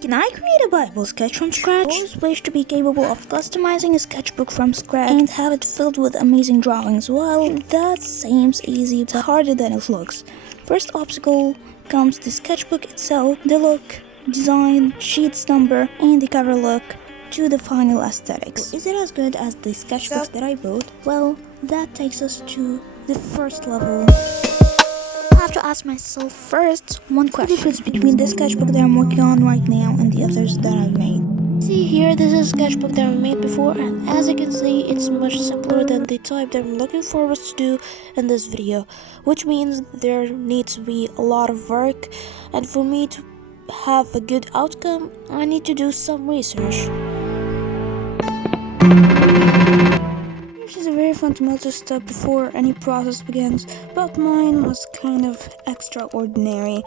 Can I create a Bible sketch from scratch? I always wish to be capable of customizing a sketchbook from scratch and have it filled with amazing drawings. Well, that seems easy but harder than it looks. First obstacle comes the sketchbook itself, the look, design, sheets number, and the cover look to the final aesthetics. Is it as good as the sketchbooks that I bought? Well, that takes us to the first level. I have to ask myself first one question. The difference between the sketchbook that I'm working on right now and the others that I've made. See here, this is a sketchbook that I made before, and as you can see, it's much simpler than the type that I'm looking forward to do in this video, which means there needs to be a lot of work, and for me to have a good outcome, I need to do some research. Research is a very fundamental step before any process begins, but mine was kind of extraordinary,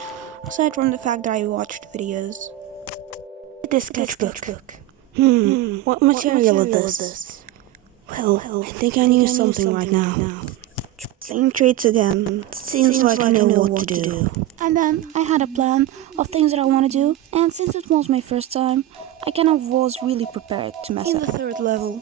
aside from the fact that I watched videos. This sketchbook. What material is this? Well, I think I knew something right now. Same traits again. Seems like I know what to do. And then I had a plan of things that I want to do, and since it was my first time, I kind of was really prepared to mess up. In the third level.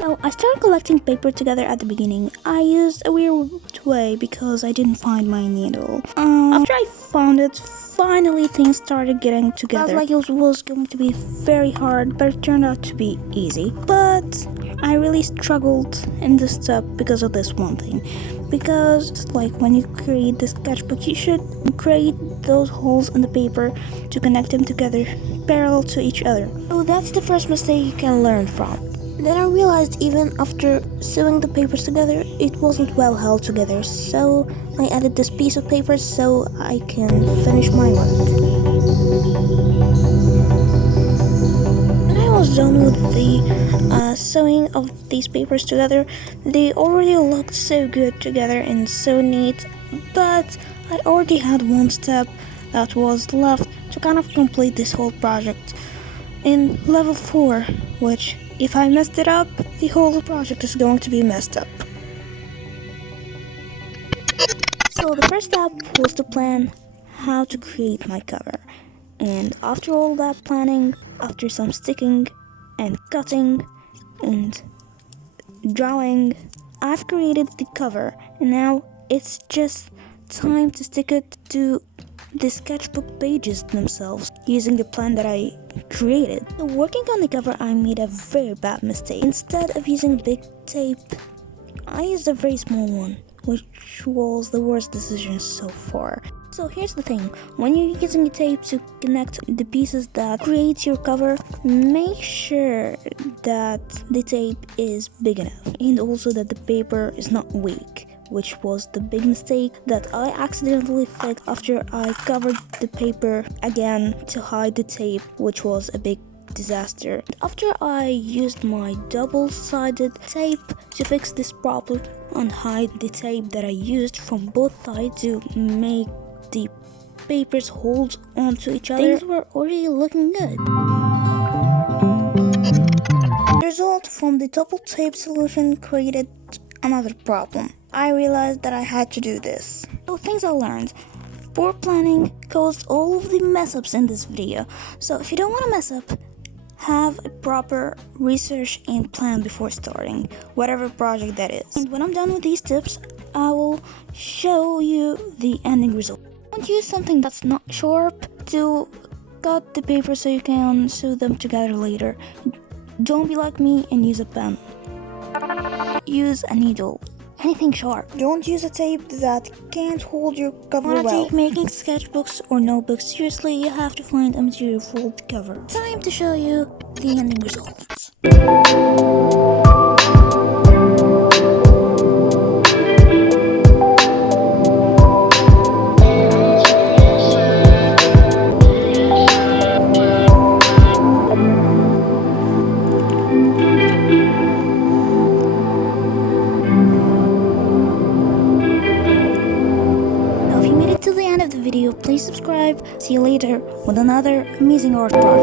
So I started collecting paper together at the beginning. I used a weird way because I didn't find my needle. After I found it, finally things started getting together. Felt like it was going to be very hard, but it turned out to be easy. But I really struggled in this step because of this one thing. Because like when you create the sketchbook, you should create those holes in the paper to connect them together parallel to each other. So that's the first mistake you can learn from. Then I realized even after sewing the papers together, it wasn't well held together, so I added this piece of paper so I can finish my work. When I was done with the sewing of these papers together, they already looked so good together and so neat, but I already had one step that was left to kind of complete this whole project in level 4, which if I messed it up, the whole project is going to be messed up. So the first step was to plan how to create my cover. And after all that planning, after some sticking and cutting and drawing, I've created the cover. And now it's just time to stick it to the sketchbook pages themselves using the plan that I created. So working on the cover, I made a very bad mistake. Instead of using big tape, I used a very small one, which was the worst decision so far. So here's the thing, when you're using a tape to connect the pieces that create your cover, make sure that the tape is big enough and also that the paper is not weak, which was the big mistake that I accidentally fixed after I covered the paper again to hide the tape, which was a big disaster. After I used my double-sided tape to fix this problem and hide the tape that I used from both sides to make the papers hold onto each other, things were already looking good. The result from the double tape solution created another problem. I realized that I had to do this. So things I learned. Poor planning caused all of the mess ups in this video. So if you don't want to mess up, have a proper research and plan before starting whatever project that is. And when I'm done with these tips, I will show you the ending result. Don't use something that's not sharp to cut the paper so you can sew them together later. Don't be like me and use a pen. Use a needle. Anything sharp. Don't use a tape that can't hold your cover well. Wanna take making sketchbooks or notebooks seriously, you have to find a material for the cover. Time to show you the ending results. Please subscribe. See you later with another amazing art project.